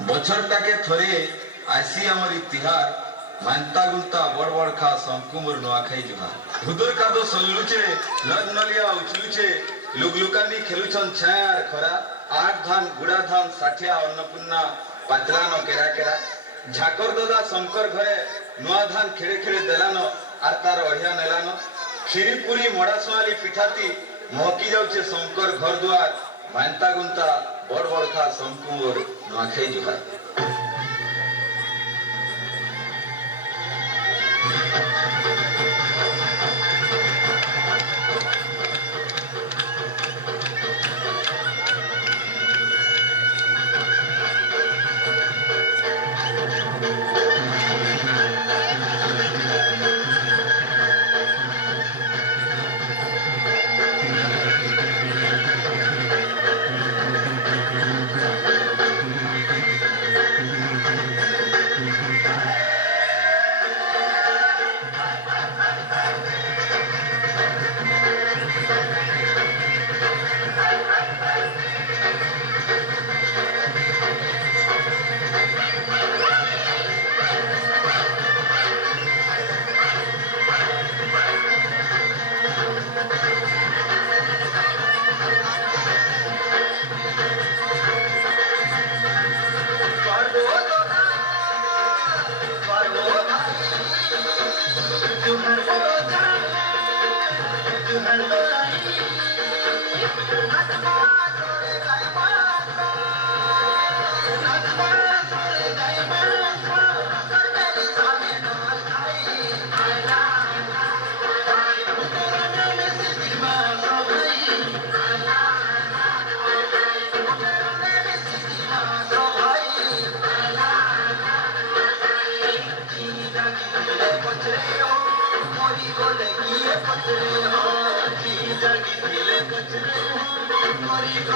বছরটাকে থরে আসি আমারি তিহার মান্তা গুন্তা বড় বড় খা সংকুমুর নোয়াখাই জুহার ভুদর কাদো সল্লুচে নলিয়া উচলুচে লুকলুকানি খেলুছন ছায়ার খরা আট ধান গুড়া ধান ষাঠিয়া অন্নপূর্ণা পাতলানো কেরা কেরা ঝাকর দাদা শঙ্কর ঘরে নূয়া ধান খেড়ে খেড়ে দেলানো আর তার অঢ়িয়া নেলানো খিরি পুরি মড়া সোয়ালি পিঠাতি মহকি যাচ্ছে শঙ্কর ঘর দুয়ার মান্তা গুন্তা বড় বড় খা সংকুমুর নোয়াখাই জুহার। Mari,